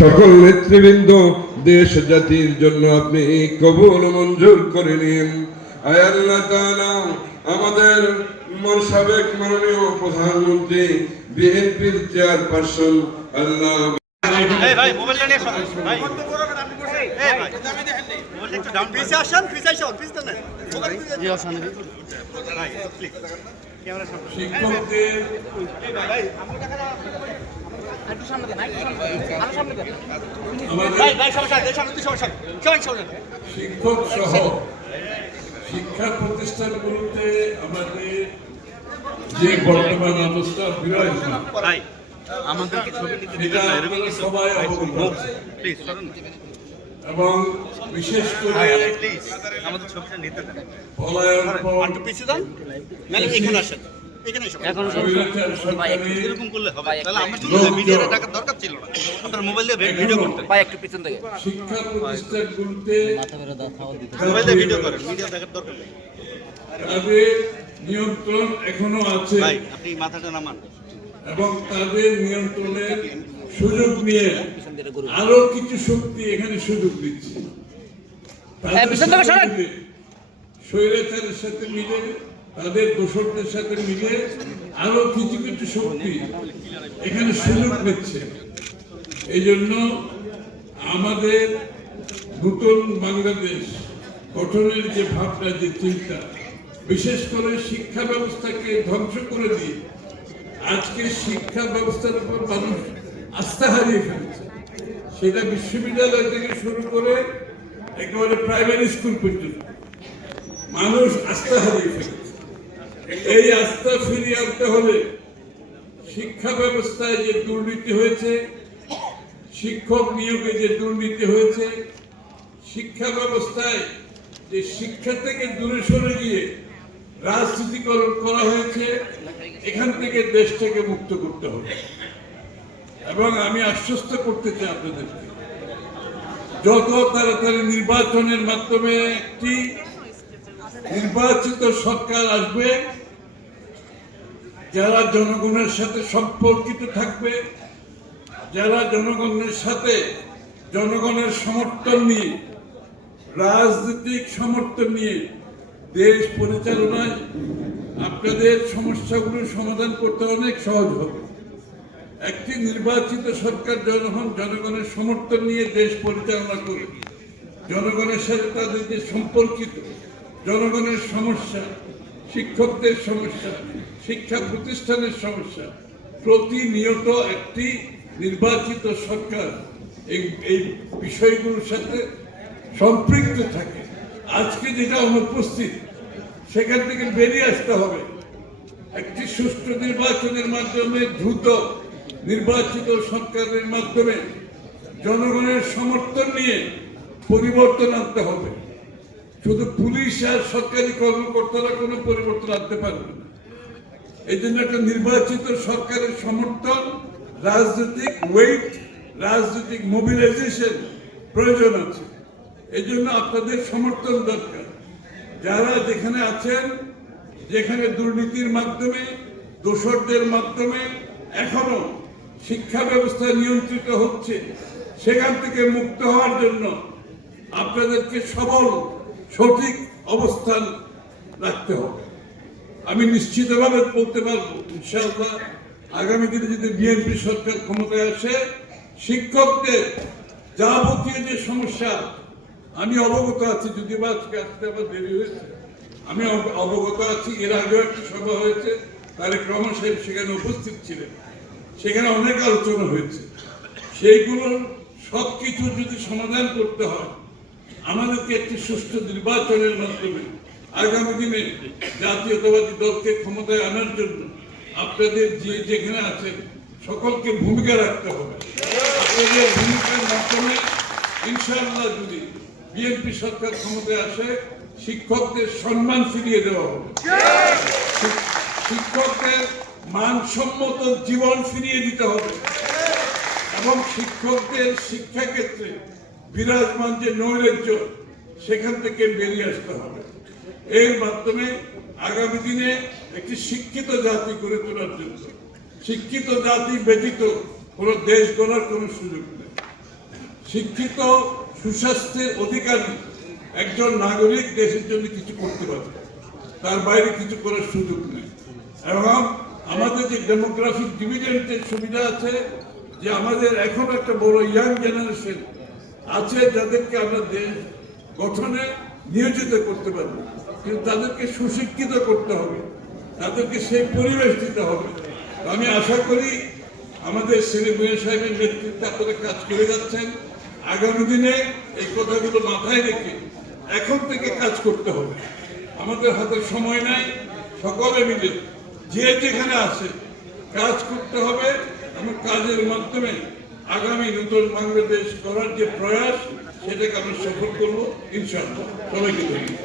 সকল নেতৃবৃন্দ দেশ জাতির জন্য আপনি কবুল মঞ্জুর করে নিন আয়াল্লাহ আমাদের সাবেক মাননীয় প্রধানমন্ত্রী বিএনপির চেয়ারপারসন আল্লাহ শিক্ষকদের একটু শিক্ষক সহ শিক্ষা প্রতিষ্ঠানগুলোতে আমাদের যে বর্তমান অবস্থা বিরাজমান সবাই এবং বিশেষ করে পলায়ন পিছিয়ে যান এখানে আসেন নিয়ন্ত্রণ এখনো আছে আপনি মাথাটা নামান এবং তাদের নিয়ন্ত্রণের সুযোগ নিয়ে আরো কিছু শক্তি এখানে সুযোগ দিচ্ছে হ্যাঁ, স্বৈরাচারের সাথে মিলে তাদের দোষকদের সাথে মিলে আরো কিছু কিছু শক্তি এখানে সুযোগ পেচ্ছে এই জন্য আমাদের নতুন বাংলাদেশ গঠনের যে ভাবনা যে চিন্তা বিশেষ করে শিক্ষা ব্যবস্থাকে ধ্বংস করে দিয়ে আজকে শিক্ষা ব্যবস্থার উপর মানুষ আস্থা হারিয়ে ফেলছে সেটা বিশ্ববিদ্যালয় থেকে শুরু করে একেবারে প্রাইমারি স্কুল পর্যন্ত মানুষ আস্থা হারিয়ে ফেলছে এই আস্থা ফিরিয়ে আনতে হলে শিক্ষা ব্যবস্থায় যে দুর্নীতি হয়েছে শিক্ষক নিয়োগে যে দুর্নীতি হয়েছে শিক্ষা ব্যবস্থায় যে শিক্ষা থেকে দূরে সরে গিয়ে রাজনীতিকরণ করা হয়েছে এখান থেকে দেশটাকে মুক্ত করতে হবে এবং আমি আশ্বস্ত করতে চাই আপনাদেরকে যত তাড়াতাড়ি নির্বাচনের মাধ্যমে একটি নির্বাচিত সরকার আসবে যারা জনগণের সাথে সম্পর্কিত থাকবে যারা জনগণের সাথে জনগণের সমর্থন নিয়ে রাজনৈতিক সমর্থন নিয়ে দেশ পরিচালনায় আপনাদের সমস্যাগুলো সমাধান করতে অনেক সহজ হবে একটি নির্বাচিত সরকার যখন জনগণের সমর্থন নিয়ে দেশ পরিচালনা করে জনগণের সাথে তাদের যে সম্পর্কিত জনগণের সমস্যা শিক্ষকদের সমস্যা শিক্ষা প্রতিষ্ঠানের সমস্যা প্রতিনিয়ত একটি নির্বাচিত সরকার এই এই বিষয়গুলোর সাথে সম্পৃক্ত থাকে আজকে যেটা অনুপস্থিত সেখান থেকে বেরিয়ে আসতে হবে একটি সুষ্ঠু নির্বাচনের মাধ্যমে দ্রুত নির্বাচিত সরকারের মাধ্যমে জনগণের সমর্থন নিয়ে পরিবর্তন আনতে হবে শুধু পুলিশ আর সরকারি কর্মকর্তারা কোনো পরিবর্তন আনতে পারবে না এই জন্য একটা নির্বাচিত সরকারের সমর্থন রাজনৈতিক ওয়েট রাজনৈতিক মোবিলাইজেশন প্রয়োজন আছে এই জন্য আপনাদের সমর্থন দরকার যারা যেখানে আছেন যেখানে দুর্নীতির মাধ্যমে দোষরদের মাধ্যমে এখনো শিক্ষা ব্যবস্থা নিয়ন্ত্রিত হচ্ছে সেখান থেকে মুক্ত হওয়ার জন্য আপনাদেরকে সবল সঠিক অবস্থান রাখতে হবে আমি নিশ্চিতভাবে বলতে পারবো ইনশাআল্লাহ আগামী দিনে যদি বিএনপি সরকার ক্ষমতায় আসে শিক্ষকদের যাবতীয় যে সমস্যা আমি অবগত আছি যদি বা আজকে আসতে আবার দেরি হয়েছে আমি অবগত আছি এর আগেও একটা সভা হয়েছে তার রহমান সেখানে উপস্থিত ছিলেন সেখানে অনেক আলোচনা হয়েছে সেইগুলোর সব কিছু যদি সমাধান করতে হয় আমাদেরকে একটি সুস্থ নির্বাচনের মাধ্যমে আগামী দিনে জাতীয়তাবাদী দলকে ক্ষমতায় আনার জন্য আপনাদের যে যেখানে আছেন সকলকে ভূমিকা রাখতে হবে আপনাদের ভূমিকার মাধ্যমে ইনশাআল্লাহ যদি বিএনপি সরকার ক্ষমতায় আসে শিক্ষকদের সম্মান ফিরিয়ে দেওয়া হবে শিক্ষকদের মানসম্মত জীবন ফিরিয়ে দিতে হবে এবং শিক্ষকদের শিক্ষাক্ষেত্রে বিরাজমান যে নৈরাজ্য সেখান থেকে বেরিয়ে আসতে হবে এর মাধ্যমে আগামী দিনে একটি শিক্ষিত জাতি গড়ে তোলার জন্য শিক্ষিত জাতি ব্যতীত কোনো দেশ গড়ার কোনো সুযোগ নেই শিক্ষিত সুস্বাস্থ্যের অধিকারী একজন নাগরিক দেশের জন্য কিছু করতে পারবে তার বাইরে কিছু করার সুযোগ নেই এবং আমাদের যে ডেমোগ্রাফিক ডিভিডেন্টের সুবিধা আছে যে আমাদের এখন একটা বড় ইয়াং জেনারেশন আছে যাদেরকে আমরা দেশ গঠনে নিয়োজিত করতে পারবো কিন্তু তাদেরকে সুশিক্ষিত করতে হবে তাদেরকে সেই পরিবেশ দিতে হবে আমি আশা করি আমাদের শ্রী মেয়ের সাহেবের নেতৃত্বে আপনারা কাজ করে যাচ্ছেন আগামী দিনে এই কথাগুলো মাথায় রেখে এখন থেকে কাজ করতে হবে আমাদের হাতে সময় নাই সকলে মিলে যে যেখানে আছে কাজ করতে হবে এবং কাজের মাধ্যমে আগামী নতুন বাংলাদেশ করার যে প্রয়াস সেটাকে আমরা সফল করবো ইনশাল্লাহ সবাইকে ধন্যবাদ